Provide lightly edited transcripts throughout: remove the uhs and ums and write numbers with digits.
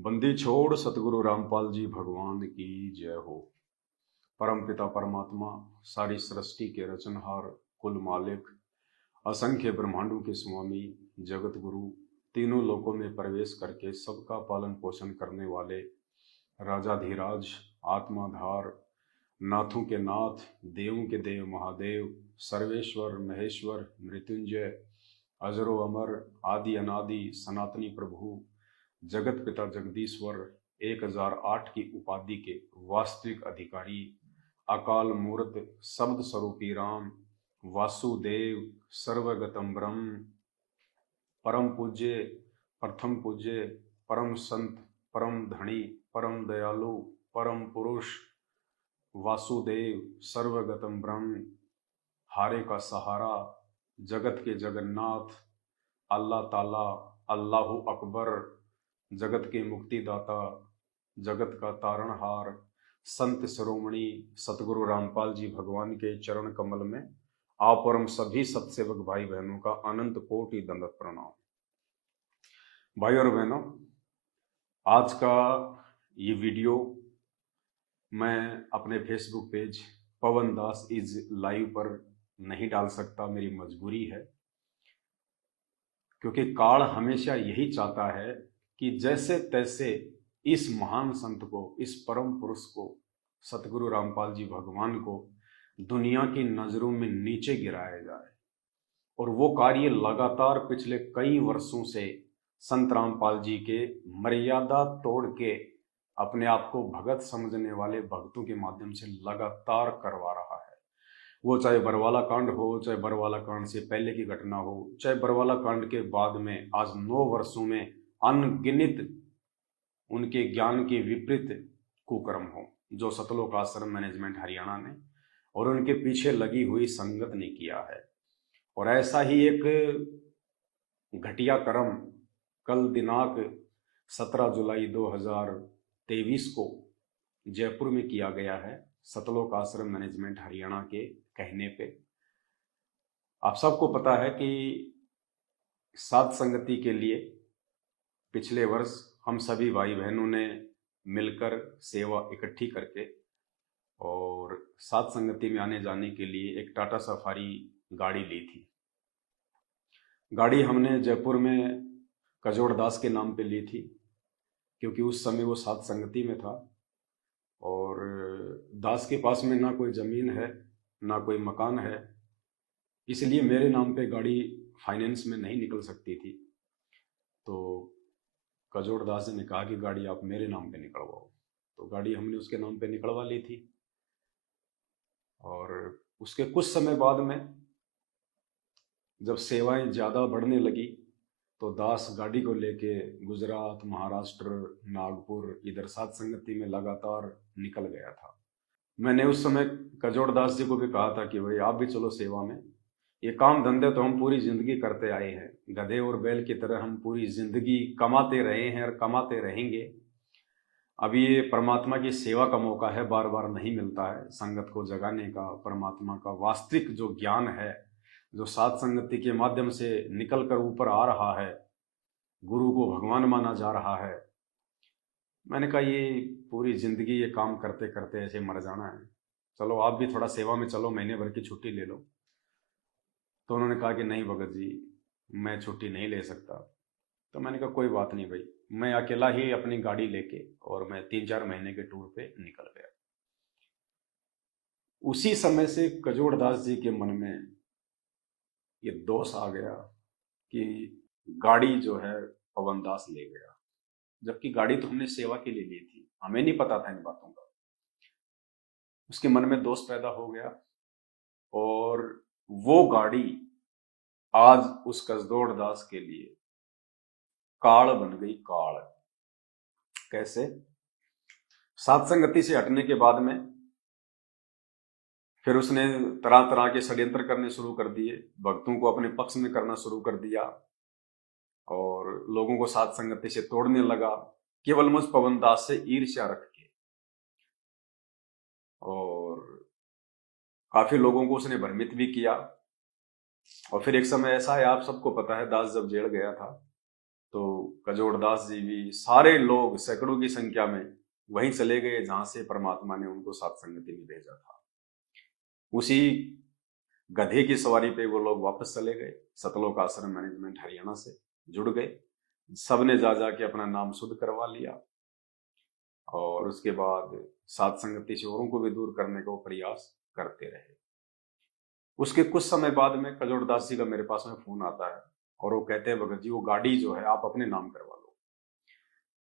बंदी छोड़ सतगुरु रामपाल जी भगवान की जय हो। परम पिता परमात्मा, सारी सृष्टि के रचनहार, कुल मालिक, असंख्य ब्रह्मांडों के स्वामी, जगत गुरु, तीनों लोकों में प्रवेश करके सबका पालन पोषण करने वाले राजाधिराज, आत्माधार, नाथों के नाथ, देवों के देव महादेव, सर्वेश्वर महेश्वर मृत्युंजय, अजरो अमर, आदि अनादि सनातनी प्रभु, जगत पिता जगदीश्वर, 1008 की उपाधि के वास्तविक अधिकारी, अकाल मूर्त शब्द स्वरूपी राम, वासुदेव, सर्वगतम ब्रह्म, परम पूज्य, प्रथम पूज्य, परम संत, परम धनी, परम दयालु, परम पुरुष, वासुदेव, सर्वगतम ब्रह्म, हारे का सहारा, जगत के जगन्नाथ, अल्लाह ताला, अल्लाहु अकबर, जगत के मुक्तिदाता, जगत का तारणहार, संत शिरोमणि सतगुरु रामपाल जी भगवान के चरण कमल में आप और हम सभी सत्सेवक भाई बहनों का अनंत कोटि दंडवत प्रणाम। भाई और बहनों, आज का ये वीडियो मैं अपने Facebook page Pawan Das is live पर नहीं डाल सकता, मेरी मजबूरी है, क्योंकि काल हमेशा यही चाहता है कि जैसे तैसे इस महान संत को, इस परम पुरुष को, सतगुरु रामपाल जी भगवान को दुनिया की नजरों में नीचे गिराया जाए। और वो कार्य लगातार पिछले कई वर्षों से संत रामपाल जी के मर्यादा तोड़ के अपने आप को भगत समझने वाले भक्तों के माध्यम से लगातार करवा रहा है। वो चाहे बरवाला कांड हो, चाहे बरवाला कांड से पहले की घटना हो, चाहे बरवाला कांड के बाद में आज 9 वर्षों में अनगिनत उनके ज्ञान के विपरीत कुकर्म हो जो सतलोक आश्रम मैनेजमेंट हरियाणा ने और उनके पीछे लगी हुई संगत ने किया है। और ऐसा ही एक घटिया कर्म कल दिनांक 17 जुलाई 2023 को जयपुर में किया गया है, सतलोक आश्रम मैनेजमेंट हरियाणा के कहने पे। आप सबको पता है कि सात संगति के लिए पिछले वर्ष हम सभी भाई बहनों ने मिलकर सेवा इकट्ठी करके और सात संगति में आने जाने के लिए एक टाटा सफारी गाड़ी ली थी। गाड़ी हमने जयपुर में कजोड़ दास के नाम पे ली थी, क्योंकि उस समय वो सात संगति में था और दास के पास में ना कोई ज़मीन है ना कोई मकान है, इसलिए मेरे नाम पे गाड़ी फाइनेंस में नहीं निकल सकती थी। तो कजोड़ दास ने कहा कि गाड़ी आप मेरे नाम पे निकलवाओ, तो गाड़ी हमने उसके नाम पे निकलवा ली थी। और उसके कुछ समय बाद में जब सेवाएं ज़्यादा बढ़ने लगी तो दास गाड़ी को लेके गुजरात, महाराष्ट्र, नागपुर, इधर सात संगति में लगातार निकल गया था। मैंने उस समय कजोड़ दास जी को भी कहा था कि भाई आप भी चलो सेवा में, ये काम धंधे तो हम पूरी जिंदगी करते आए हैं, गधे और बैल की तरह हम पूरी जिंदगी कमाते रहे हैं और कमाते रहेंगे। अभी ये परमात्मा की सेवा का मौका है, बार बार नहीं मिलता है संगत को जगाने का। परमात्मा का वास्तविक जो ज्ञान है, जो सात संगति के माध्यम से निकल कर ऊपर आ रहा है, गुरु को भगवान माना जा रहा है। मैंने कहा ये पूरी जिंदगी ये काम करते करते ऐसे मर जाना है, चलो आप भी थोड़ा सेवा में चलो, महीने भर की छुट्टी ले लो। तो उन्होंने कहा कि नहीं भगत जी, मैं छुट्टी नहीं ले सकता। तो मैंने कहा कोई बात नहीं भाई, मैं अकेला ही अपनी गाड़ी लेके और मैं 3-4 महीने के टूर पे निकल गया। उसी समय से कजोड़ दास जी के मन में ये दोष आ गया कि गाड़ी जो है पवन दास ले गया, जबकि गाड़ी तो हमने सेवा के लिए ली थी, हमें नहीं पता था इन बातों का। उसके मन में दोष पैदा हो गया और वो गाड़ी आज उस कसदौड़ दास के लिए काल बन गई। काल कैसे? सात संगति से हटने के बाद में फिर उसने तरह तरह के षड्यंत्र करने शुरू कर दिए, भक्तों को अपने पक्ष में करना शुरू कर दिया और लोगों को सात संगति से तोड़ने लगा, केवल मुझ पवन दास से ईर्ष्या रख के। और काफी लोगों को उसने भ्रमित भी किया। और फिर एक समय ऐसा है, आप सबको पता है, दास जब जेल गया था तो कजोड़दास जी भी, सारे लोग सैकड़ों की संख्या में वहीं चले गए जहां से परमात्मा ने उनको सात संगति में भेजा था। उसी गधे की सवारी पे वो लोग वापस चले गए। सतलोक आश्रम मैनेजमेंट हरियाणा से जुड़ गए। सबने जा जाके अपना नाम शुद्ध करवा लिया और उसके बाद सात संगति से औरों को भी दूर करने का वो प्रयास करते रहे। उसके कुछ समय बाद में कजोड़दास जी का मेरे पास में फोन आता है और वो कहते हैं, भगत जी वो गाड़ी जो है आप अपने नाम करवा लो।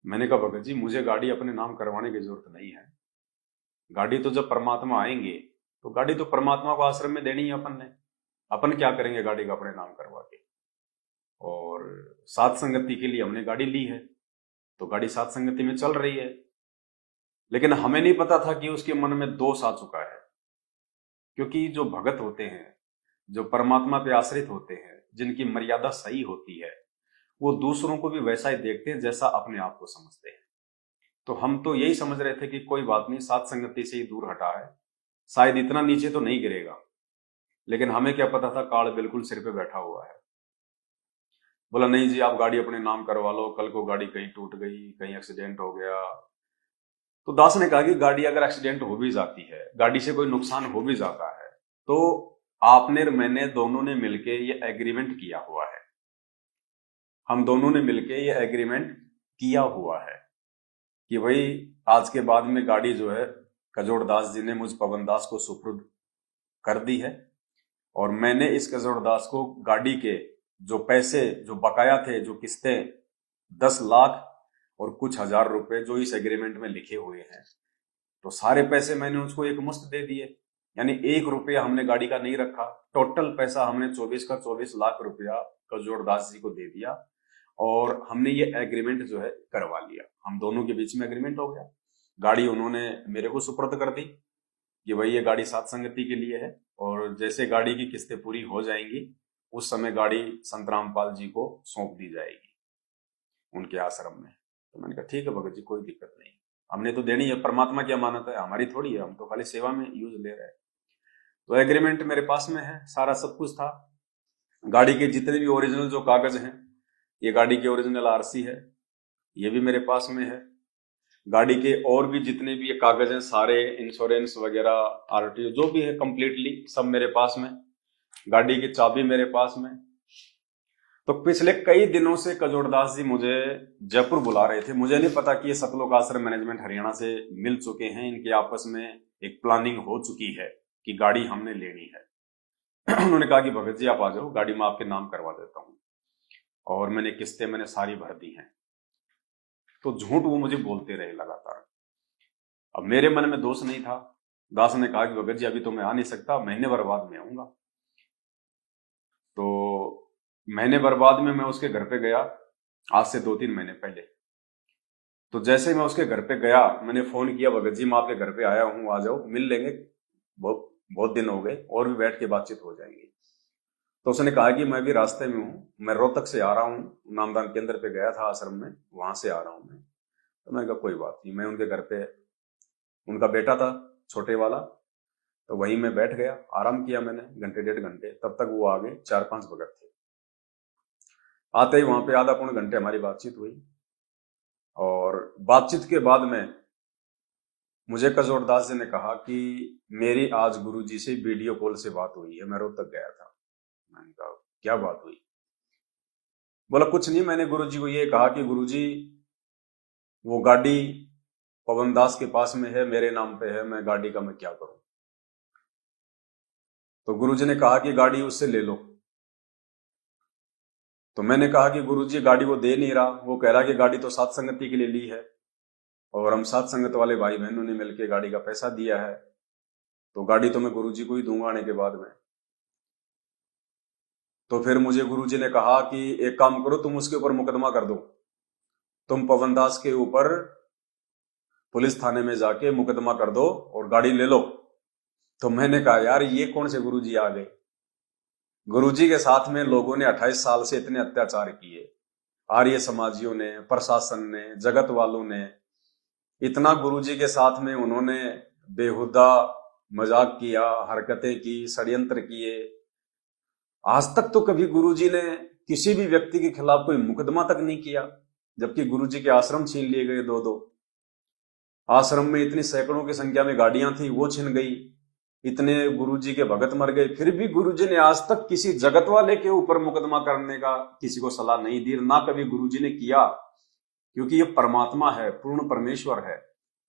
मैंने कहा, भगत जी मुझे गाड़ी अपने नाम करवाने की जरूरत नहीं है। गाड़ी तो जब परमात्मा आएंगे तो गाड़ी तो परमात्मा को आश्रम में देनी है अपन ने। अपन क्या करेंगे गाड़ी का अपने नाम करवा के। और सात संगति के लिए हमने गाड़ी ली है तो गाड़ी सात संगति में चल रही है। लेकिन हमें नहीं पता था कि उसके मन में दोष आ चुका है। क्योंकि जो भगत होते हैं, जो परमात्मा पे आश्रित होते हैं, जिनकी मर्यादा सही होती है, वो दूसरों को भी वैसा ही देखते हैं जैसा अपने आप को समझते हैं। तो हम तो यही समझ रहे थे कि कोई बात नहीं, सात संगति से ही दूर हटा है, शायद इतना नीचे तो नहीं गिरेगा। लेकिन हमें क्या पता था काल बिल्कुल सिर पे बैठा हुआ है। बोला नहीं जी आप गाड़ी अपने नाम करवा लो, कल को गाड़ी कहीं टूट गई, कहीं एक्सीडेंट हो गया। तो दास ने कहा कि गाड़ी अगर एक्सीडेंट हो भी जाती है, गाड़ी से कोई नुकसान हो भी जाता है, तो आपने और मैंने दोनों ने मिलके ये एग्रीमेंट किया हुआ है। हम दोनों ने मिलके ये एग्रीमेंट किया हुआ है कि भाई आज के बाद में गाड़ी जो है कजोड़दास जी ने मुझ पवन दास को सुपुर्द कर दी है और मैंने इस कजोड़दास को गाड़ी के जो पैसे जो बकाया थे, जो किस्तें 10 लाख और कुछ हजार रुपए जो इस एग्रीमेंट में लिखे हुए हैं, तो सारे पैसे मैंने उसको एक मुश्त दे दिए। यानी 1 रुपया हमने गाड़ी का नहीं रखा। टोटल पैसा हमने 24 का 24 लाख रुपया कजोड़दास जी को दे दिया और हमने ये एग्रीमेंट जो है करवा लिया। हम दोनों के बीच में एग्रीमेंट हो गया। गाड़ी उन्होंने मेरे को सुपुर्द कर दी कि भाई ये गाड़ी सात संगति के लिए है और जैसे गाड़ी की किस्तें पूरी हो जाएंगी उस समय गाड़ी संत रामपाल जी को सौंप दी जाएगी उनके आश्रम में। तो मैंने कहा ठीक है भगत जी कोई दिक्कत नहीं, हमने तो देनी है, परमात्मा की अमानत है, हमारी थोड़ी है, हम तो खाली सेवा में यूज ले रहे हैं। तो एग्रीमेंट मेरे पास में है, सारा सब कुछ था। गाड़ी के जितने भी ओरिजिनल जो कागज हैं, ये गाड़ी की ओरिजिनल आरसी है, ये भी मेरे पास में है। गाड़ी के और भी जितने भी ये कागज हैं सारे, इंश्योरेंस वगैरह आरटीओ जो भी है कंप्लीटली सब मेरे पास में। गाड़ी की चाबी मेरे पास में। तो पिछले कई दिनों से कजोड़दास जी मुझे जयपुर बुला रहे थे। मुझे नहीं पता कि ये सतलोक आश्रम मैनेजमेंट हरियाणा से मिल चुके हैं, इनके आपस में एक प्लानिंग हो चुकी है कि गाड़ी हमने लेनी है। उन्होंने कहा कि भगत जी आप आ जाओ, गाड़ी मैं आपके नाम करवा देता हूँ और मैंने किस्तें मैंने सारी भर दी हैं। तो झूठ वो मुझे बोलते रहे लगातार। अब मेरे मन में दोष नहीं था। दास ने कहा कि भगत जी अभी तो मैं आ नहीं सकता, महीने भर बाद में आऊंगा। तो महीने भर बाद में मैं उसके घर पे गया, आज से 2-3 महीने पहले। तो जैसे मैं उसके घर पे गया, मैंने फोन किया, भगत जी मैं आपके घर पे आया हूँ, आ जाओ मिल लेंगे, बहुत बहुत दिन हो गए और भी बैठ के बातचीत हो जाएंगी। तो उसने कहा कि मैं भी रास्ते में हूँ, मैं रोहतक से आ रहा हूँ, नामदान केंद्र पे गया था आश्रम में, वहां से आ रहा हूँ मैं। तो मैंने कहा कोई बात नहीं। मैं उनके घर पे, उनका बेटा था छोटे वाला, तो वहीं मैं बैठ गया, आराम किया मैंने घंटे 1.5 घंटे। तब तक वो आ गए, 4-5 भगत थे। आते ही वहां पे आधा पौने घंटे हमारी बातचीत हुई और बातचीत के बाद में मुझे कजोड़दास जी ने कहा कि मेरी आज गुरुजी से वीडियो कॉल से बात हुई है, मैं रोहतक गया था। मैंने कहा क्या बात हुई? बोला कुछ नहीं, मैंने गुरुजी को ये कहा कि गुरुजी वो गाड़ी पवन दास के पास में है, मेरे नाम पे है, मैं गाड़ी का मैं क्या करूं? तो गुरुजी ने कहा कि गाड़ी उससे ले लो। तो मैंने कहा कि गुरुजी गाड़ी वो दे नहीं रहा, वो कह रहा कि गाड़ी तो सात संगति के लिए ली है और हम सात संगत वाले भाई बहनों ने मिलकर गाड़ी का पैसा दिया है, तो गाड़ी तो मैं गुरुजी को ही दूंगा आने के बाद में। तो फिर मुझे गुरुजी ने कहा कि एक काम करो, तुम उसके ऊपर मुकदमा कर दो, तुम पवन दास के ऊपर पुलिस थाने में जाके मुकदमा कर दो और गाड़ी ले लो। तो मैंने कहा यार ये कौन से गुरुजी आ गए? गुरुजी के साथ में लोगों ने 28 साल से इतने अत्याचार किए, आर्य समाजियों ने, प्रशासन ने, जगत वालों ने, इतना गुरुजी के साथ में उन्होंने बेहुदा मजाक किया, हरकतें की, षड्यंत्र किए। आज तक तो कभी गुरुजी ने किसी भी व्यक्ति के खिलाफ कोई मुकदमा तक नहीं किया, जबकि गुरुजी के आश्रम छीन लिए गए, दो दो आश्रम में इतनी सैकड़ों की संख्या में गाड़ियां थी वो छिन गई, इतने गुरुजी के भगत मर गए, फिर भी गुरुजी ने आज तक किसी जगत वाले के ऊपर मुकदमा करने का किसी को सलाह नहीं दी, ना कभी गुरुजी ने किया, क्योंकि ये परमात्मा है, पूर्ण परमेश्वर है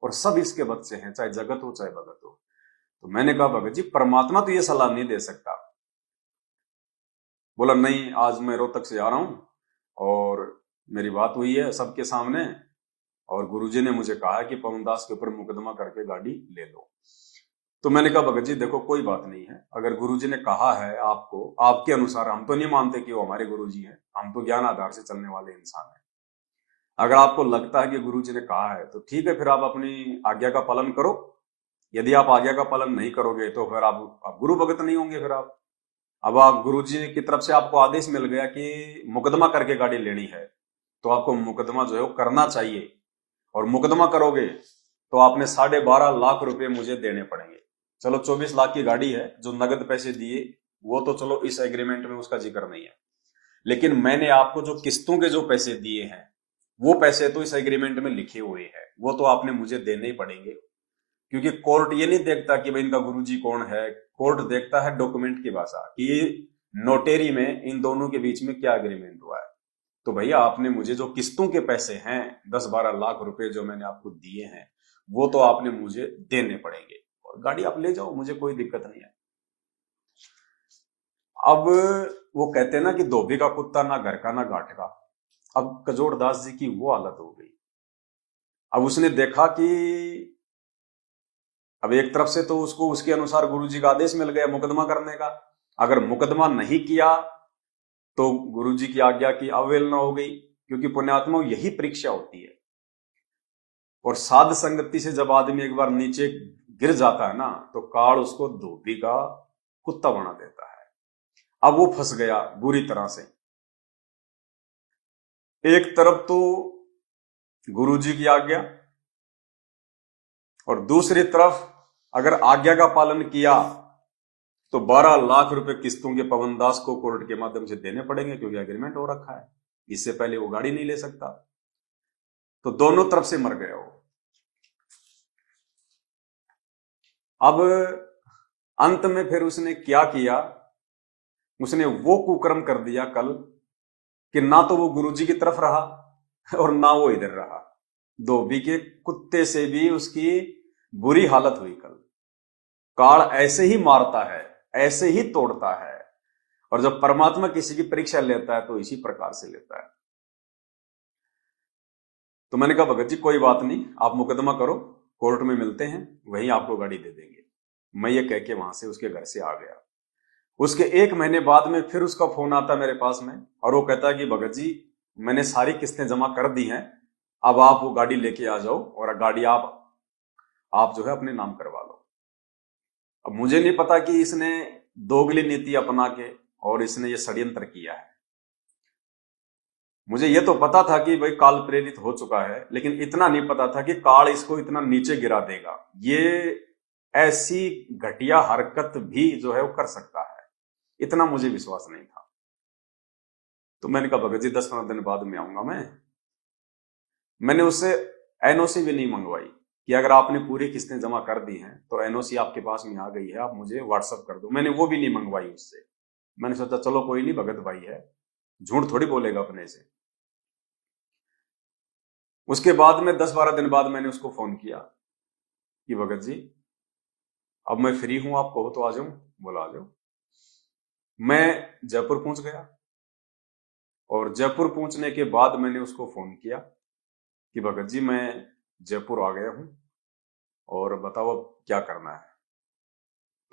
और सब इसके बच्चे हैं, चाहे जगत हो चाहे भगत हो। तो मैंने कहा भगत जी परमात्मा तो ये सलाह नहीं दे सकता। बोला नहीं, आज मैं रोहतक से आ रहा हूं और मेरी बात हुई है सबके सामने और गुरुजी ने मुझे कहा कि पवन दास के ऊपर मुकदमा करके गाड़ी ले लो। तो मैंने कहा भगत जी देखो कोई बात नहीं है, अगर गुरुजी ने कहा है आपको, आपके अनुसार, हम तो नहीं मानते कि वो हमारे गुरुजी हैं, हम तो ज्ञान आधार से चलने वाले इंसान हैं। अगर आपको लगता है कि गुरुजी ने कहा है तो ठीक है, फिर आप अपनी आज्ञा का पालन करो। यदि आप आज्ञा का पालन नहीं करोगे तो फिर आप गुरु भगत नहीं होंगे। फिर आप अब आप गुरुजी की तरफ से आपको आदेश मिल गया कि मुकदमा करके गाड़ी लेनी है, तो आपको मुकदमा जो है वो करना चाहिए, और मुकदमा करोगे तो आपने 12.5 लाख रुपए मुझे देने पड़ेंगे। चलो 24 लाख की गाड़ी है, जो नगद पैसे दिए वो तो चलो इस एग्रीमेंट में उसका जिक्र नहीं है, लेकिन मैंने आपको जो किस्तों के जो पैसे दिए हैं वो पैसे तो इस एग्रीमेंट में लिखे हुए हैं, वो तो आपने मुझे देने ही पड़ेंगे। क्योंकि कोर्ट ये नहीं देखता कि भाई इनका गुरुजी कौन है, कोर्ट देखता है डॉक्यूमेंट की भाषा, कि नोटेरी में इन दोनों के बीच में क्या एग्रीमेंट हुआ है। तो भैया आपने मुझे जो किस्तों के पैसे हैं 10-12 लाख रुपए जो मैंने आपको दिए हैं वो तो आपने मुझे देने पड़ेंगे, और गाड़ी आप ले जाओ, मुझे कोई दिक्कत नहीं है। अब वो कहते हैं ना कि धोबी का कुत्ता ना घर का ना घाट का। अब कजोड़ दास जी की वो हालत हो गई। अब उसने देखा कि अब एक तरफ से तो उसको उसके अनुसार गुरुजी का आदेश मिल गया मुकदमा करने का, अगर मुकदमा नहीं किया तो गुरुजी की आज्ञा की अवहेलना हो गई, क्योंकि पुण्यात्मा यही परीक्षा होती है। और साध संगति से जब आदमी एक बार नीचे गिर जाता है ना तो काल उसको धोबी का कुत्ता बना देता है। अब वो फंस गया बुरी तरह से। एक तरफ तो गुरुजी की आज्ञा, और दूसरी तरफ अगर आज्ञा का पालन किया तो 12 लाख रुपए किस्तों के पवन दास को कोर्ट के माध्यम से देने पड़ेंगे, क्योंकि एग्रीमेंट हो रखा है, इससे पहले वो गाड़ी नहीं ले सकता। तो दोनों तरफ से मर गया वो। अब अंत में फिर उसने क्या किया, उसने वो कुकर्म कर दिया कल कि ना तो वो गुरुजी की तरफ रहा और ना वो इधर रहा। धोबी के कुत्ते से भी उसकी बुरी हालत हुई कल। काल ऐसे ही मारता है, ऐसे ही तोड़ता है, और जब परमात्मा किसी की परीक्षा लेता है तो इसी प्रकार से लेता है। तो मैंने कहा भगत जी कोई बात नहीं, आप मुकदमा करो, कोर्ट में मिलते हैं, वहीं आपको गाड़ी दे देंगे। मैं ये कह के वहां से उसके घर से आ गया। उसके 1 महीने बाद में फिर उसका फोन आता मेरे पास में, और वो कहता है कि भगत जी मैंने सारी किस्तें जमा कर दी हैं, अब आप वो गाड़ी लेके आ जाओ और गाड़ी आप जो है अपने नाम करवा लो। अब मुझे नहीं पता कि इसने दोगली नीति अपना के और इसने ये षड्यंत्र किया है। मुझे ये तो पता था कि भाई काल प्रेरित हो चुका है, लेकिन इतना नहीं पता था कि काल इसको इतना नीचे गिरा देगा। ये ऐसी घटिया हरकत भी जो है वो कर सकता है, इतना मुझे विश्वास नहीं था। तो मैंने कहा भगत जी 10-15 दिन बाद में आऊंगा। मैंने उससे एनओसी भी नहीं मंगवाई कि अगर आपने पूरी किस्तें जमा कर दी हैं तो एनओसी आपके पास में आ गई है, आप मुझे व्हाट्सअप कर दो, मैंने वो भी नहीं मंगवाई उससे। मैंने सोचा चलो कोई नहीं, भगत भाई है, झूठ थोड़ी बोलेगा अपने से। उसके बाद में 10-12 दिन बाद मैंने उसको फोन किया कि भगत जी अब मैं फ्री हूं, आप कहो तो आ जाऊं। बोला आ जाओ। मैं जयपुर पहुंच गया, और जयपुर पहुंचने के बाद मैंने उसको फोन किया कि भगत जी मैं जयपुर आ गया हूं और बताओ अब क्या करना है।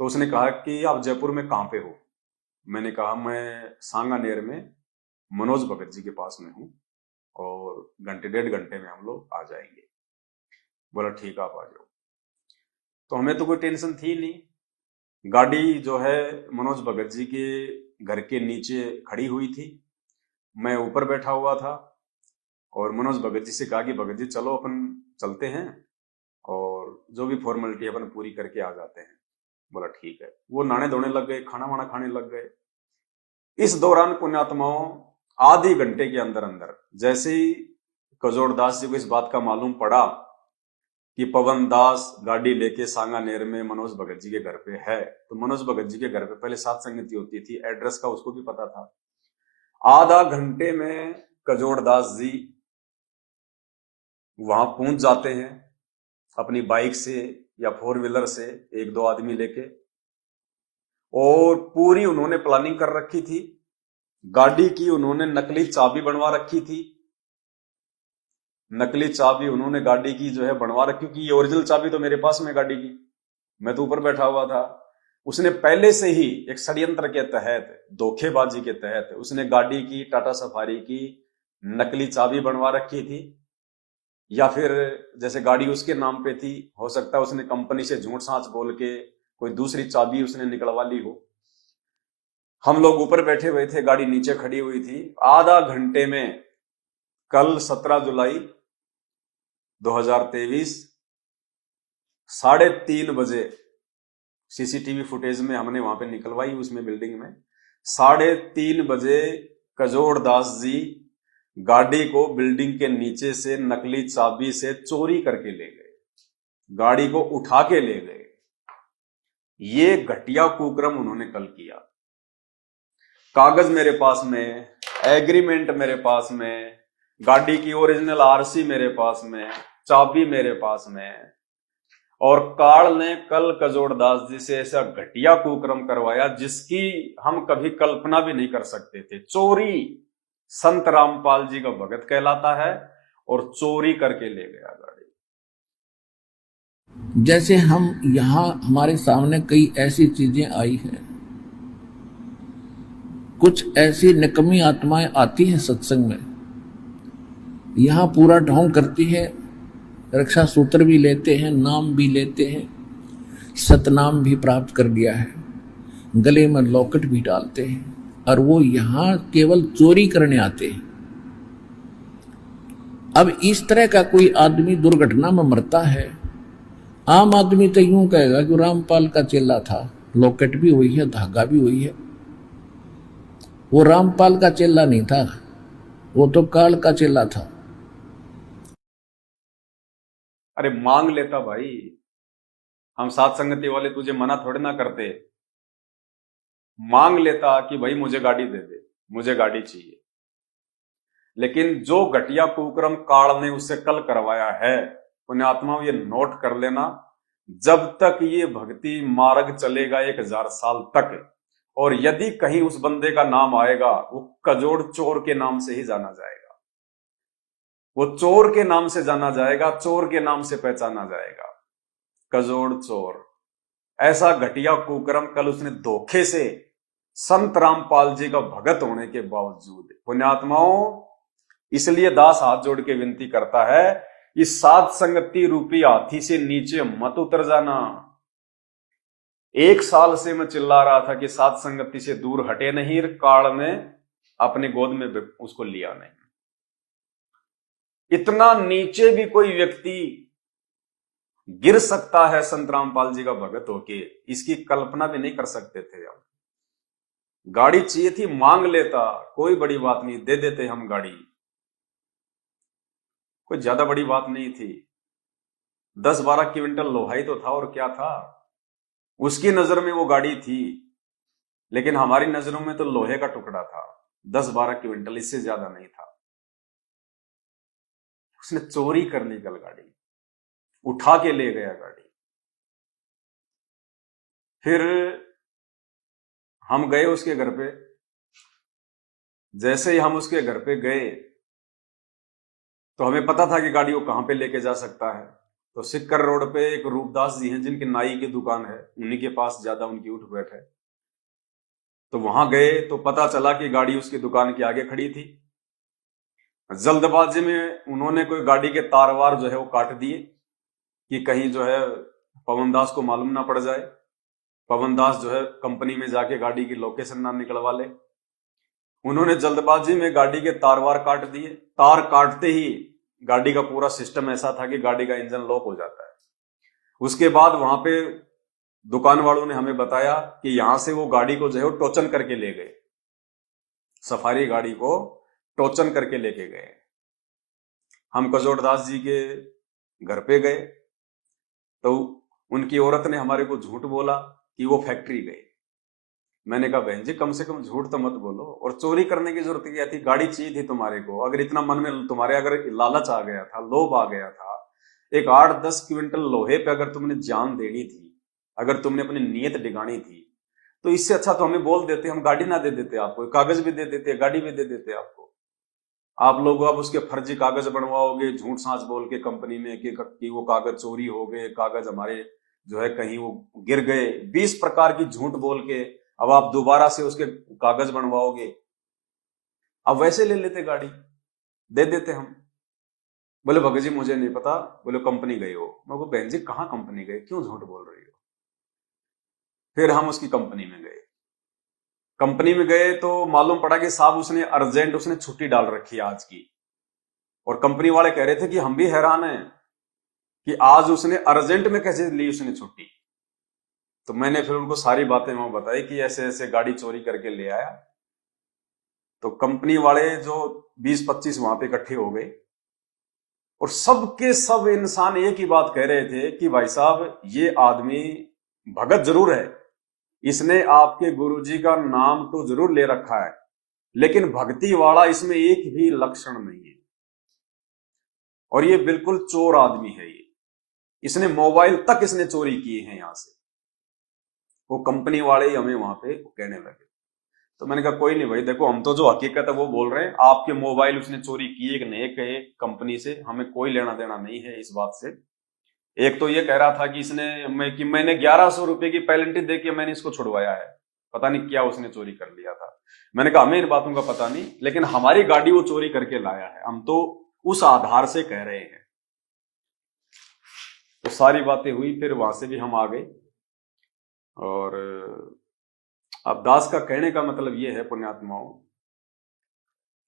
तो उसने कहा कि आप जयपुर में कहां पे हो। मैंने कहा मैं सांगानेर में मनोज भगत जी के पास में हूं और घंटे 1.5 घंटे में हम लोग आ जाएंगे। बोला ठीक आप आ जाओ। तो हमें तो कोई टेंशन थी नहीं, गाड़ी जो है मनोज भगत जी के घर के नीचे खड़ी हुई थी, मैं ऊपर बैठा हुआ था, और मनोज भगत जी से कहा कि भगत जी चलो अपन चलते हैं और जो भी फॉर्मेलिटी अपन पूरी करके आ जाते हैं। बोला ठीक है। वो नहाने धोने लग गए, खाना वाना खाने लग गए। इस दौरान पुण्यात्माओं आधे घंटे के अंदर अंदर जैसे ही कजोड़दास जी को इस बात का मालूम पड़ा कि पवन दास गाड़ी लेके सांगानेर में मनोज भगत जी के घर पे है, तो मनोज भगत जी के घर पे पहले सात संगति होती थी, एड्रेस का उसको भी पता था। आधा घंटे में कजोड़दास जी वहां पहुंच जाते हैं अपनी बाइक से या फोर व्हीलर से, एक दो आदमी लेके, और पूरी उन्होंने प्लानिंग कर रखी थी। गाड़ी की उन्होंने नकली चाबी बनवा रखी थी, नकली चाबी उन्होंने गाड़ी की जो है बनवा रखी, क्योंकि ये ओरिजिनल चाबी तो मेरे पास में गाड़ी की, मैं तो ऊपर बैठा हुआ था। उसने पहले से ही एक षड्यंत्र के तहत, धोखेबाजी के तहत, उसने गाड़ी की, टाटा सफारी की नकली चाबी बनवा रखी थी, या फिर जैसे गाड़ी उसके नाम पे थी, हो सकता है उसने कंपनी से झूठ सांच बोल के कोई दूसरी चाबी उसने निकलवा ली हो। हम लोग ऊपर बैठे हुए थे, गाड़ी नीचे खड़ी हुई थी। आधा घंटे में, कल 17 जुलाई 2023 3:30 बजे सीसीटीवी फुटेज में हमने वहां पे निकलवाई, उसमें बिल्डिंग में 3:30 बजे कजोड़दास जी गाड़ी को बिल्डिंग के नीचे से नकली चाबी से चोरी करके ले गए, गाड़ी को उठा के ले गए। ये घटिया कुक्रम उन्होंने कल किया। कागज मेरे पास में, एग्रीमेंट मेरे पास में, गाड़ी की ओरिजिनल आरसी मेरे पास में, चाबी मेरे पास में, और काल ने कल कजोड़दास जी से ऐसा घटिया कुक्रम करवाया जिसकी हम कभी कल्पना भी नहीं कर सकते थे। चोरी संत रामपाल जी का भगत कहलाता है, और चोरी करके ले गया गाड़ी। जैसे हम यहाँ हमारे सामने कई ऐसी चीजें आई हैं, कुछ ऐसी निकम्मी आत्माएं आती हैं सत्संग में, यहाँ पूरा ढोंग करती है, रक्षा सूत्र भी लेते हैं, नाम भी लेते हैं, सतनाम भी प्राप्त कर लिया है, गले में लॉकेट भी डालते हैं, और वो यहाँ केवल चोरी करने आते हैं। अब इस तरह का कोई आदमी दुर्घटना में मरता है, आम आदमी तो यूं कहेगा कि रामपाल का चेला था, लॉकेट भी हुई है, धागा भी हुई है। वो रामपाल का चेला नहीं था, वो तो काल का चेला था। अरे मांग लेता भाई, हम सात संगति वाले तुझे मना थोड़े ना करते। मांग लेता कि भाई मुझे गाड़ी दे दे, मुझे गाड़ी चाहिए। लेकिन जो घटिया कुक्रम काल ने उससे कल करवाया है, उन्हें आत्माओं ये नोट कर लेना, जब तक ये भक्ति मार्ग चलेगा 1000 साल तक, और यदि कहीं उस बंदे का नाम आएगा, वो कजोड़ चोर के नाम से ही जाना जाएगा, वो चोर के नाम से जाना जाएगा, चोर के नाम से पहचाना जाएगा, कजोड़ चोर। ऐसा घटिया कुक्रम कल उसने धोखे से संत रामपाल जी का भगत होने के बावजूद। पुण्यात्माओं, इसलिए दास हाथ जोड़ के विनती करता है कि सात संगति रूपी हाथी से नीचे मत उतर जाना। 1 साल से मैं चिल्ला रहा था कि सात संगति से दूर हटे नहीं, काल ने अपने गोद में उसको लिया नहीं। इतना नीचे भी कोई व्यक्ति गिर सकता है संत रामपाल जी का भगत होके, इसकी कल्पना भी नहीं कर सकते थे हम। गाड़ी चाहिए थी, मांग लेता, कोई बड़ी बात नहीं, दे देते हम गाड़ी, कोई ज्यादा बड़ी बात नहीं थी। 10-12 क्विंटल लोहा ही तो था, और क्या था। उसकी नजर में वो गाड़ी थी, लेकिन हमारी नजरों में तो लोहे का टुकड़ा था। 10-12 क्विंटल, इससे ज्यादा नहीं था। उसने चोरी कर ली कल गाड़ी, उठा के ले गया गाड़ी। फिर हम गए उसके घर पे। जैसे ही हम उसके घर पे गए तो हमें पता था कि गाड़ी वो कहां पे लेके जा सकता है। तो सिक्कर रोड पे एक रूपदास जी हैं जिनकी नाई की दुकान है, उन्हीं के पास ज्यादा उनकी उठ बैठ है। तो वहां गए तो पता चला कि गाड़ी उसकी दुकान के आगे खड़ी थी। जल्दबाजी में उन्होंने कोई गाड़ी के तार वार जो है वो काट दिए कि कहीं जो है पवन दास को मालूम ना पड़ जाए, पवन दास जो है कंपनी में जाके गाड़ी की लोकेशन ना निकलवा ले। उन्होंने जल्दबाजी में गाड़ी के तार वार काट दिए। तार काटते ही गाड़ी का पूरा सिस्टम ऐसा था कि गाड़ी का इंजन लॉक हो जाता है। उसके बाद वहां पे दुकान वालों ने हमें बताया कि यहां से वो गाड़ी को जो है वो टोचन करके ले गए, सफारी गाड़ी को टोचन करके लेके गए। हम कजोड़दास जी के घर पे गए तो उनकी औरत ने हमारे को झूठ बोला कि वो फैक्ट्री गए। मैंने कहा बहन जी कम से कम झूठ तो मत बोलो, और चोरी करने की जरूरत क्या थी, गाड़ी चाहिए थी तुम्हारे को। अगर इतना मन में तुम्हारे अगर लालच आ गया था, लोभ आ गया था, एक 8-10 क्विंटल लोहे पे अगर तुमने जान देनी थी, अगर तुमने अपनी नीयत डिगानी थी, तो इससे अच्छा तो हमें बोल देते, हम गाड़ी ना दे देते आपको, कागज भी दे देते, गाड़ी भी दे देते आपको। आप लोग अब उसके फर्जी कागज बनवाओगे झूठ सांच बोल के कंपनी में कि वो कागज चोरी हो गए, कागज हमारे जो है कहीं वो गिर गए, 20 प्रकार की झूठ बोल के अब आप दोबारा से उसके कागज बनवाओगे। अब वैसे ले लेते, गाड़ी दे देते हम। बोले भगत जी मुझे नहीं पता, बोले कंपनी गए हो। मैं बोला बहन जी कहाँ कंपनी गए, क्यों झूठ बोल रही हो। फिर हम उसकी कंपनी में गए। कंपनी में गए तो मालूम पड़ा कि साहब उसने अर्जेंट उसने छुट्टी डाल रखी है आज की, और कंपनी वाले कह रहे थे कि हम भी हैरान हैं कि आज उसने अर्जेंट में कैसे ली उसने छुट्टी। तो मैंने फिर उनको सारी बातें वहां बताई कि ऐसे ऐसे गाड़ी चोरी करके ले आया। तो कंपनी वाले जो 20-25 वहां पे इकट्ठे हो गए, और सबके सब इंसान एक ही बात कह रहे थे कि भाई साहब ये आदमी भगत जरूर है, इसने आपके गुरुजी का नाम तो जरूर ले रखा है, लेकिन भक्ति वाला इसमें एक भी लक्षण नहीं है, और ये बिल्कुल चोर आदमी है। ये इसने मोबाइल तक इसने चोरी किए हैं यहां से। वो कंपनी वाले ही हमें वहां पे कहने लगे। तो मैंने कहा कोई नहीं भाई, देखो हम तो जो हकीकत है वो बोल रहे हैं, आपके मोबाइल उसने चोरी किए कि नहीं कहे कंपनी से हमें कोई लेना देना नहीं है इस बात से। एक तो ये कह रहा था कि मैंने 1100 रुपए की पेनल्टी दे के मैंने इसको छुड़वाया है, पता नहीं क्या उसने चोरी कर लिया था। मैंने कहा हमें इन बातों का पता नहीं, लेकिन हमारी गाड़ी वो चोरी करके लाया है, हम तो उस आधार से कह रहे हैं। तो सारी बातें हुई, फिर वहां से भी हम आ गए। और अब दास का कहने का मतलब ये है पुण्यात्माओं,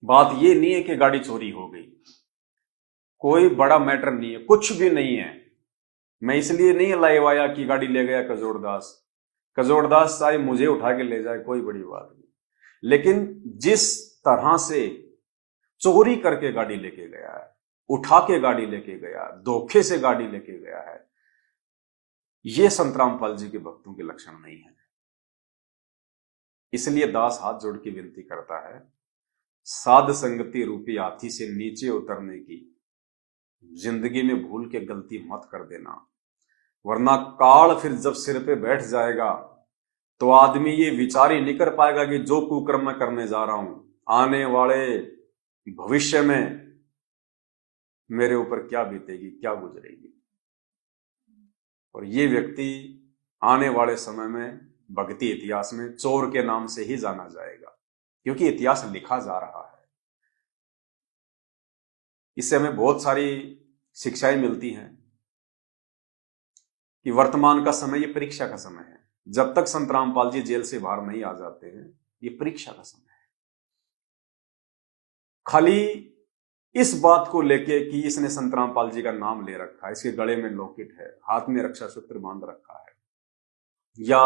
बात ये नहीं है कि गाड़ी चोरी हो गई, कोई बड़ा मैटर नहीं है, कुछ भी नहीं है। मैं इसलिए नहीं लाइवाया कि गाड़ी ले गया कजोड़दास, कजोड़दास चाहे मुझे उठा के ले जाए कोई बड़ी बात नहीं, लेकिन जिस तरह से चोरी करके गाड़ी लेके गया है, उठा के गाड़ी लेके गया, धोखे से गाड़ी लेके गया है, ये संत रामपाल जी के भक्तों के लक्षण नहीं है। इसलिए दास हाथ जोड़ के विनती करता है, साध संगति रूपी हाथी से नीचे उतरने की जिंदगी में भूल के गलती मत कर देना, वरना काल फिर जब सिर पे बैठ जाएगा तो आदमी ये विचार ही नहीं कर पाएगा कि जो कुकर्म मैं करने जा रहा हूं, आने वाले भविष्य में मेरे ऊपर क्या बीतेगी, क्या गुजरेगी। और ये व्यक्ति आने वाले समय में भक्ति इतिहास में चोर के नाम से ही जाना जाएगा, क्योंकि इतिहास लिखा जा रहा है। इससे हमें बहुत सारी शिक्षाएं मिलती हैं कि वर्तमान का समय ये परीक्षा का समय है। जब तक संत रामपाल जी जेल से बाहर नहीं आ जाते हैं, ये परीक्षा का समय है। खाली इस बात को लेके कि इसने संत रामपाल जी का नाम ले रखा है, इसके गले में लॉकेट है, हाथ में रक्षा सूत्र बांध रखा है, या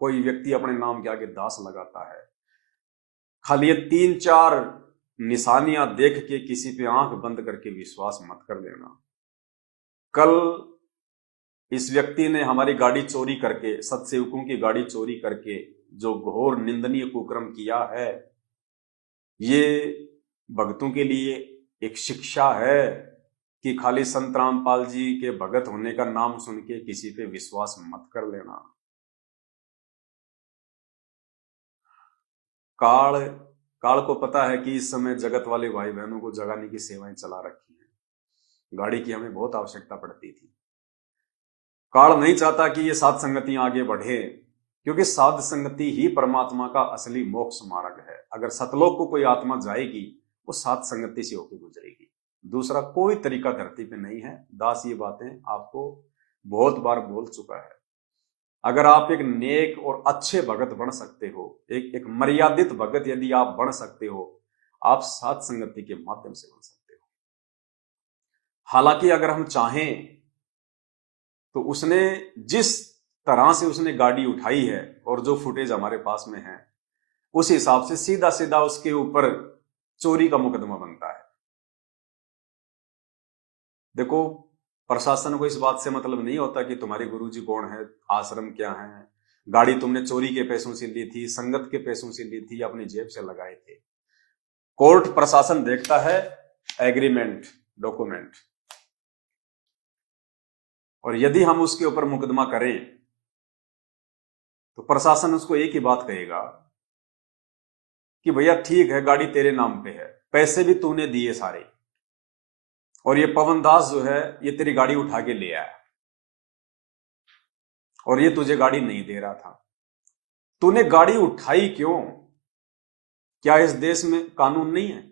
कोई व्यक्ति अपने नाम के आगे दास लगाता है, खाली ये 3-4 निशानियां देख के किसी पे आंख बंद करके विश्वास मत कर देना। कल इस व्यक्ति ने हमारी गाड़ी चोरी करके, सत्सेवकों की गाड़ी चोरी करके जो घोर निंदनीय कुकर्म किया है, ये भक्तों के लिए एक शिक्षा है कि खाली संत रामपाल जी के भगत होने का नाम सुन के किसी पे विश्वास मत कर लेना। काल को पता है कि इस समय जगत वाले भाई बहनों को जगाने की सेवाएं चला रखी हैं। गाड़ी की हमें बहुत आवश्यकता पड़ती थी। काल नहीं चाहता कि ये साध संगतियां आगे बढ़े, क्योंकि साध संगति ही परमात्मा का असली मोक्ष मार्ग है। अगर सतलोक को कोई आत्मा जाएगी, वो साध संगति से होकर गुजरेगी, दूसरा कोई तरीका धरती पे नहीं है। दास ये बातें आपको बहुत बार बोल चुका है। अगर आप एक नेक और अच्छे भगत बन सकते हो, एक मर्यादित भगत यदि आप बन सकते हो, आप साध संगति के माध्यम से बन सकते हो। हालांकि अगर हम चाहें तो उसने जिस तरह से उसने गाड़ी उठाई है और जो फुटेज हमारे पास में है, उस हिसाब से सीधा सीधा उसके ऊपर चोरी का मुकदमा बनता है। देखो, प्रशासन को इस बात से मतलब नहीं होता कि तुम्हारे गुरुजी कौन है, आश्रम क्या है, गाड़ी तुमने चोरी के पैसों से ली थी, संगत के पैसों से ली थी, अपनी जेब से लगाए थे। कोर्ट प्रशासन देखता है एग्रीमेंट, डॉक्यूमेंट, और यदि हम उसके ऊपर मुकदमा करें तो प्रशासन उसको एक ही बात कहेगा कि भैया ठीक है, गाड़ी तेरे नाम पे है, पैसे भी तूने दिए सारे, और ये पवन दास जो है ये तेरी गाड़ी उठा के ले आया और ये तुझे गाड़ी नहीं दे रहा था। तूने गाड़ी उठाई क्यों? क्या इस देश में कानून नहीं है?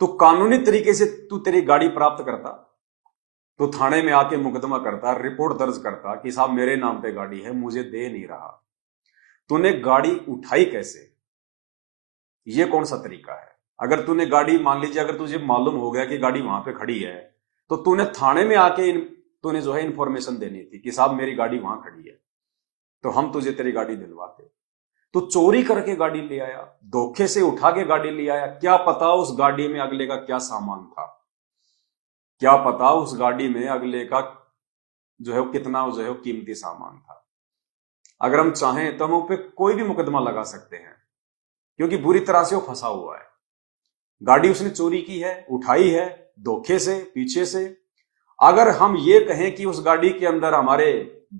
तो कानूनी तरीके से तू तेरी गाड़ी प्राप्त करता तो थाने में आके मुकदमा करता, रिपोर्ट दर्ज करता कि साहब मेरे नाम पे गाड़ी है, मुझे दे नहीं रहा। तूने गाड़ी उठाई कैसे? ये कौन सा तरीका है? अगर तूने गाड़ी, मान लीजिए अगर तुझे मालूम हो गया कि गाड़ी वहां पे खड़ी है, तो तूने थाने में आके तूने जो है इंफॉर्मेशन देनी थी कि साहब मेरी गाड़ी वहां खड़ी है, तो हम तुझे तेरी गाड़ी दिलवाते। तो चोरी करके गाड़ी ले आया, धोखे से उठा के गाड़ी ले आया, क्या पता उस गाड़ी में अगले का क्या सामान था, क्या पता उस गाड़ी में अगले का जो है कितना जो है कीमती सामान था। अगर हम चाहें तो हम उस पर कोई भी मुकदमा लगा सकते हैं, क्योंकि बुरी तरह से वो फंसा हुआ है। गाड़ी उसने चोरी की है, उठाई है धोखे से, पीछे से। अगर हम ये कहें कि उस गाड़ी के अंदर हमारे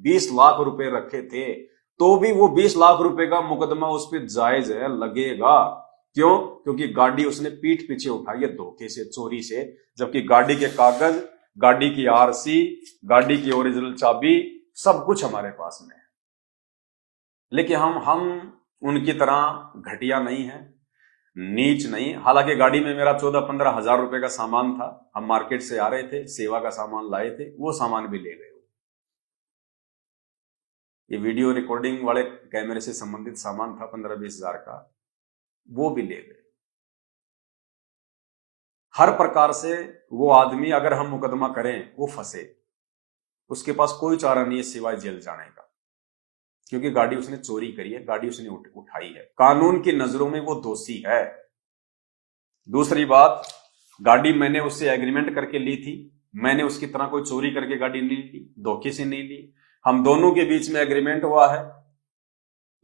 20 लाख रुपए रखे थे, तो भी वो 20 लाख रुपए का मुकदमा उस पर जायज है, लगेगा। क्यों? क्योंकि गाड़ी उसने पीठ पीछे उठाई है धोखे से, चोरी से, जबकि गाड़ी के कागज, गाड़ी की आरसी, गाड़ी की ओरिजिनल चाबी, सब कुछ हमारे पास में है। लेकिन हम उनकी तरह घटिया नहीं है, नीच नहीं। हालांकि गाड़ी में मेरा 14-15 हजार रुपए का सामान था, हम मार्केट से आ रहे थे, सेवा का सामान लाए थे, वो सामान भी ले गए। ये वीडियो रिकॉर्डिंग वाले कैमरे से संबंधित सामान था 15-20 हजार का, वो भी ले गए। हर प्रकार से वो आदमी, अगर हम मुकदमा करें, वो फंसे, उसके पास कोई चारा नहीं है सिवाय जेल जाने का, क्योंकि गाड़ी उसने चोरी करी है, गाड़ी उसने उठाई है, कानून की नजरों में वो दोषी है। दूसरी बात, गाड़ी मैंने उससे एग्रीमेंट करके ली थी, मैंने उसकी तरह कोई चोरी करके गाड़ी नहीं ली, धोखे से नहीं ली, हम दोनों के बीच में एग्रीमेंट हुआ है।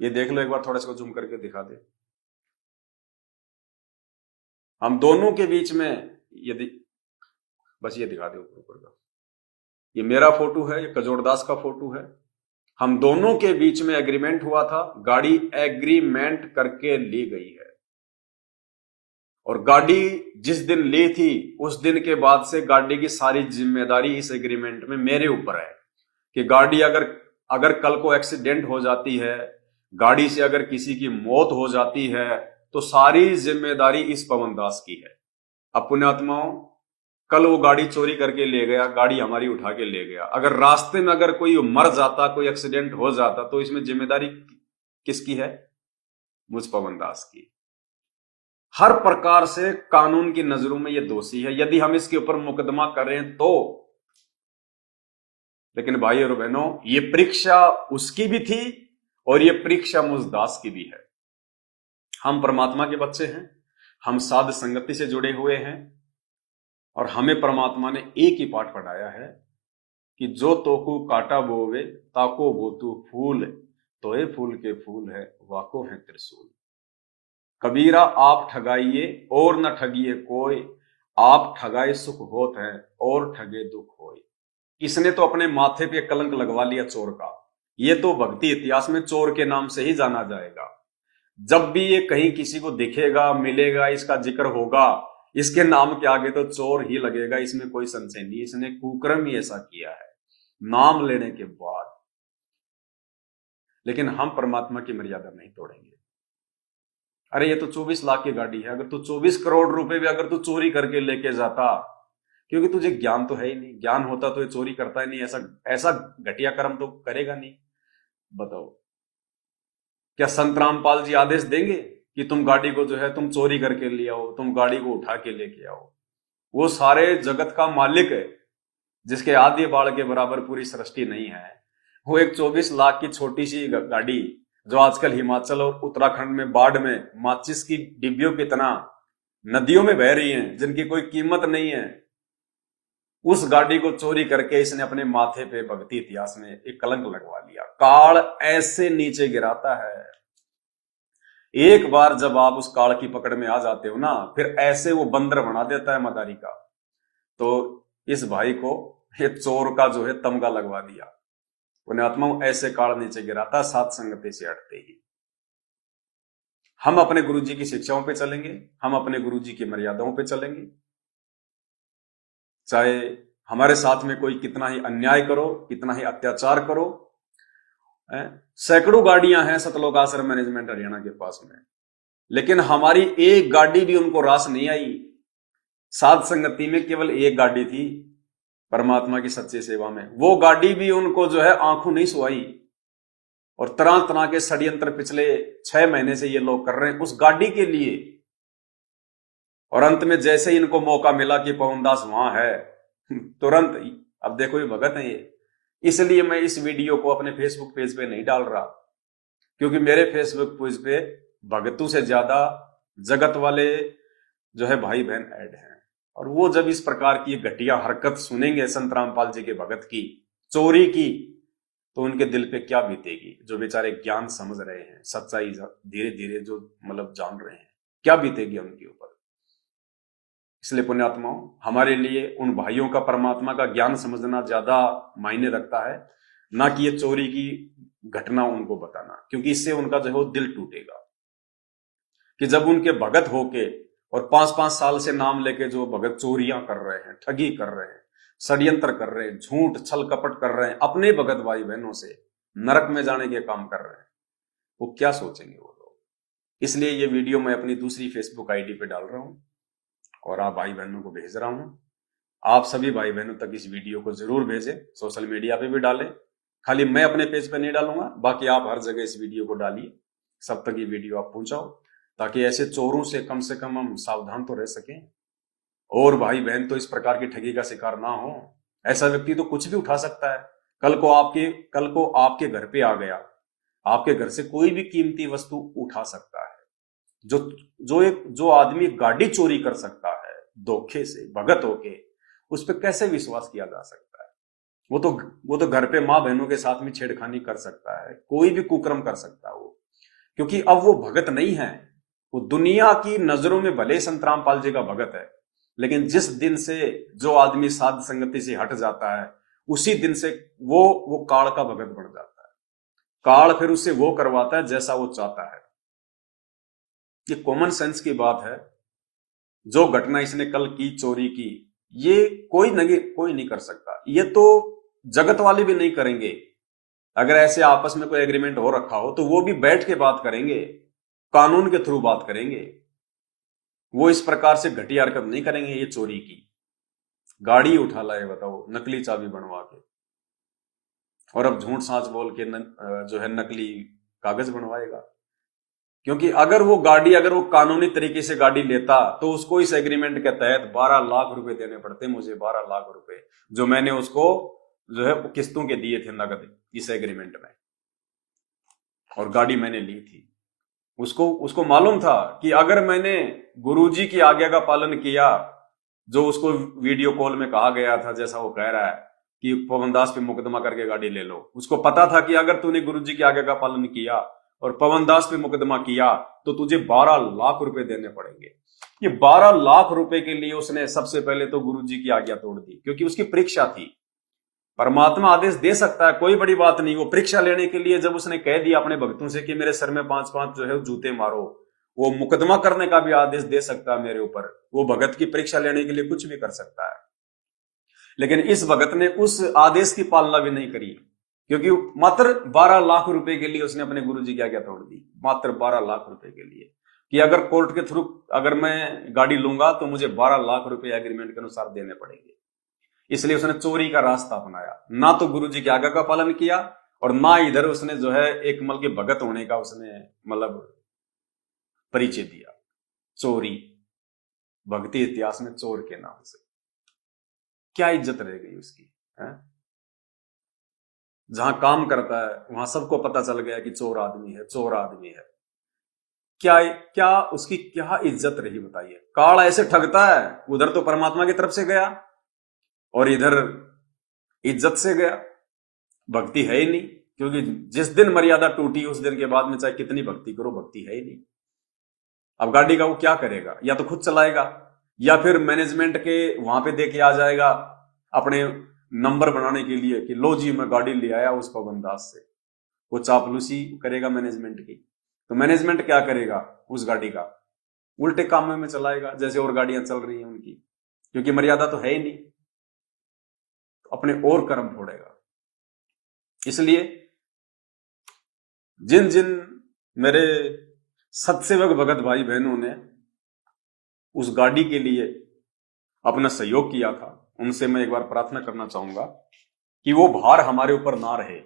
ये देख लो एक बार, थोड़ा सा जूम करके दिखा दे। हम दोनों के बीच में यदि बस ये दिखा दे ऊपर का, ये मेरा फोटो है, ये कजोड़दास का फोटो है। हम दोनों के बीच में एग्रीमेंट हुआ था, गाड़ी एग्रीमेंट करके ली गई है, और गाड़ी जिस दिन ली थी उस दिन के बाद से गाड़ी की सारी जिम्मेदारी इस एग्रीमेंट में मेरे ऊपर है कि गाड़ी अगर कल को एक्सीडेंट हो जाती है, गाड़ी से अगर किसी की मौत हो जाती है, तो सारी जिम्मेदारी इस पवन दास की है। अब पुण्यात्माओं, कल वो गाड़ी चोरी करके ले गया, गाड़ी हमारी उठा के ले गया, अगर रास्ते में अगर कोई मर जाता, कोई एक्सीडेंट हो जाता, तो इसमें जिम्मेदारी किसकी है? मुझ पवन दास की। हर प्रकार से कानून की नजरों में ये दोषी है, यदि हम इसके ऊपर मुकदमा करें तो। लेकिन भाई और बहनों, ये परीक्षा उसकी भी थी और ये परीक्षा मुझ दास की भी है। हम परमात्मा के बच्चे हैं, हम साध संगति से जुड़े हुए हैं, और हमें परमात्मा ने एक ही पाठ पढ़ाया है कि जो तोकू काटा बोवे ताको बोतू फूल, तोए फूल के फूल है वाको है त्रिशूल। कबीरा आप ठगाइए और न ठगिए कोई, आप ठगाए सुख होत है और ठगे दुख होए। इसने तो अपने माथे पे कलंक लगवा लिया चोर का। ये तो भक्ति इतिहास में चोर के नाम से ही जाना जाएगा। जब भी ये कहीं किसी को दिखेगा, मिलेगा, इसका जिक्र होगा, इसके नाम के आगे तो चोर ही लगेगा, इसमें कोई संशय नहीं। इसने कुकर्म ही ऐसा किया है नाम लेने के बाद। लेकिन हम परमात्मा की मर्यादा नहीं तोड़ेंगे। अरे ये तो 24 लाख की गाड़ी है, अगर तू 24 करोड़ रुपए भी अगर तू चोरी करके लेके जाता, क्योंकि तुझे ज्ञान तो है ही नहीं, ज्ञान होता तो ये चोरी करता ही नहीं, ऐसा घटिया कर्म तो करेगा नहीं। बताओ, क्या संत रामपाल जी आदेश देंगे कि तुम गाड़ी को जो है तुम चोरी करके ले आओ, तुम गाड़ी को उठा के लेके आओ? वो सारे जगत का मालिक है, जिसके आदि बाल के बराबर पूरी सृष्टि नहीं है, वो एक 24 लाख की छोटी सी गाड़ी जो आजकल हिमाचल और उत्तराखंड में बाढ़ में माचिस की डिब्बियों की तरह नदियों में बह रही हैं, जिनकी कोई कीमत नहीं है, उस गाड़ी को चोरी करके इसने अपने माथे पे भक्ति इतिहास में एक कलंक लगवा लिया। काल ऐसे नीचे गिराता है, एक बार जब आप उस काल की पकड़ में आ जाते हो ना, फिर ऐसे वो बंदर बना देता है मदारी का। तो इस भाई को ये चोर का जो है तमगा लगवा दिया। पुण्यात्माओं, ऐसे काल नीचे गिराता सात संगति से हटते ही। हम अपने गुरुजी की शिक्षाओं पे चलेंगे, हम अपने गुरुजी की मर्यादाओं पे चलेंगे, चाहे हमारे साथ में कोई कितना ही अन्याय करो, कितना ही अत्याचार करो। सैकड़ों गाड़ियां हैं सतलोक आश्रम मैनेजमेंट हरियाणा के पास में, लेकिन हमारी एक गाड़ी भी उनको रास नहीं आई। साध संगति में केवल एक गाड़ी थी परमात्मा की सच्ची सेवा में, वो गाड़ी भी उनको जो है आंखों नहीं सुहाई। और तरह तरह के षड्यंत्र पिछले 6 महीने से ये लोग कर रहे हैं उस गाड़ी के लिए। और अंत में जैसे ही इनको मौका मिला कि पवनदास वहां है, तुरंत अब देखो ये भगत है ये। इसलिए मैं इस वीडियो को अपने फेसबुक पेज पे नहीं डाल रहा, क्योंकि मेरे फेसबुक पेज पे भगतों से ज्यादा जगत वाले जो है भाई बहन ऐड हैं। और वो जब इस प्रकार की घटिया हरकत सुनेंगे संत रामपाल जी के भगत की, चोरी की, तो उनके दिल पे क्या बीतेगी। जो बेचारे ज्ञान समझ रहे हैं, सच्चाई धीरे धीरे जो मतलब जान रहे हैं, क्या बीतेगी उनके ऊपर। इसलिए पुण्यात्माओं, हमारे लिए उन भाइयों का परमात्मा का ज्ञान समझना ज्यादा मायने रखता है, ना कि ये चोरी की घटना उनको बताना, क्योंकि इससे उनका जो है वो दिल टूटेगा। कि जब उनके भगत होके और 5-5 साल से नाम लेके जो भगत चोरियां कर रहे हैं, ठगी कर रहे हैं, षड्यंत्र कर रहे हैं, झूठ छल कपट कर रहे हैं, अपने भगत भाई बहनों से नरक में जाने के काम कर रहे हैं, वो क्या सोचेंगे वो लोग। इसलिए ये वीडियो मैं अपनी दूसरी फेसबुक आईडी पे डाल रहा हूं और आप भाई बहनों को भेज रहा हूं। आप सभी भाई बहनों तक इस वीडियो को जरूर भेजें, सोशल मीडिया पे भी डालें। खाली मैं अपने पेज पे नहीं डालूंगा, बाकी आप हर जगह इस वीडियो को डालिए, सब तक ये वीडियो आप पहुंचाओ, ताकि ऐसे चोरों से कम हम सावधान तो रह सकें, और भाई बहन तो इस प्रकार की ठगी का शिकार ना हो। ऐसा व्यक्ति तो कुछ भी उठा सकता है। कल को आपके घर पे आ गया, आपके घर से कोई भी कीमती वस्तु उठा सकता है। जो आदमी गाड़ी चोरी कर सकता है धोखे से, भगत होके, उस पर कैसे विश्वास किया जा सकता है। वो तो घर पे माँ बहनों के साथ में छेड़खानी कर सकता है, कोई भी कुकर्म कर सकता है वो, क्योंकि अब वो भगत नहीं है। वो दुनिया की नजरों में भले संत रामपाल जी का भगत है, लेकिन जिस दिन से जो आदमी साध संगति से हट जाता है, उसी दिन से वो काल का भगत बन जाता है। काल फिर उससे वो करवाता है जैसा वो चाहता है। ये कॉमन सेंस की बात है। जो घटना इसने कल की, चोरी की, ये कोई नहीं कर सकता। ये तो जगत वाले भी नहीं करेंगे। अगर ऐसे आपस में कोई एग्रीमेंट हो रखा हो तो वो भी बैठ के बात करेंगे, कानून के थ्रू बात करेंगे। वो इस प्रकार से घटिया हरकत नहीं करेंगे। ये चोरी की गाड़ी उठा लाए, बताओ, नकली चाबी बनवा के, और अब झूठ साच बोल के जो है नकली कागज बनवाएगा। क्योंकि अगर वो कानूनी तरीके से गाड़ी लेता तो उसको इस एग्रीमेंट के तहत 12 लाख रुपए देने पड़ते, मुझे 12 लाख रुपए, जो मैंने उसको जो है किस्तों के दिए थे नगद इस एग्रीमेंट में, और गाड़ी मैंने ली थी। उसको मालूम था कि अगर मैंने गुरुजी की आज्ञा का पालन किया, जो उसको वीडियो कॉल में कहा गया था, जैसा वो कह रहा है कि पवनदास पे मुकदमा करके गाड़ी ले लो, उसको पता था कि अगर तूने गुरुजी की आज्ञा का पालन किया और पवनदास पे मुकदमा किया तो तुझे 12 लाख रुपए देने पड़ेंगे। ये 12 लाख रुपए के लिए उसने सबसे पहले तो गुरुजी की आज्ञा तोड़ दी, क्योंकि उसकी परीक्षा थी। परमात्मा आदेश दे सकता है, कोई बड़ी बात नहीं। वो परीक्षा लेने के लिए जब उसने कह दिया अपने भक्तों से कि मेरे सर में 5-5 जो है जूते मारो, वो मुकदमा करने का भी आदेश दे सकता है मेरे ऊपर। वो भगत की परीक्षा लेने के लिए कुछ भी कर सकता है। लेकिन इस भगत ने उस आदेश की पालना भी नहीं करी, क्योंकि मात्र 12 लाख रुपए के लिए उसने अपने गुरुजी की आज्ञा तोड़ दी। मात्र 12 लाख रुपए के लिए, कि अगर कोर्ट के थ्रू अगर मैं गाड़ी लूंगा तो मुझे 12 लाख रुपए एग्रीमेंट के अनुसार देने पड़ेंगे। इसलिए उसने चोरी का रास्ता अपनाया, ना तो गुरुजी की आज्ञा का पालन किया, और ना इधर उसने जो है एक मल के भगत होने का उसने मतलब परिचय दिया। चोरी, भक्ति इतिहास में चोर के नाम से क्या इज्जत रह गई उसकी, है? जहां काम करता है वहां सबको पता चल गया कि चोर आदमी है, चोर आदमी है, क्या क्या उसकी क्या इज्जत रही बताइए। काल ऐसे ठगता है, उधर तो परमात्मा की तरफ से गया और इधर इज्जत से गया, भक्ति है ही नहीं। क्योंकि जिस दिन मर्यादा टूटी उस दिन के बाद में चाहे कितनी भक्ति करो, भक्ति है ही नहीं। अब गाड़ी का वो क्या करेगा, या तो खुद चलाएगा या फिर मैनेजमेंट के वहां पे दे के आ जाएगा अपने नंबर बनाने के लिए कि लो जी मैं गाड़ी ले आया उस पवनदास से। वो चापलूसी करेगा मैनेजमेंट की, तो मैनेजमेंट क्या करेगा उस गाड़ी का, उल्टे काम में चलाएगा जैसे और गाड़ियां चल रही हैं उनकी, क्योंकि मर्यादा तो है ही नहीं, तो अपने और कर्म फोड़ेगा। इसलिए जिन जिन मेरे सत्सेवक भगत भाई बहनों ने उस गाड़ी के लिए अपना सहयोग किया था, उनसे मैं एक बार प्रार्थना करना चाहूंगा कि वो भार हमारे ऊपर ना रहे।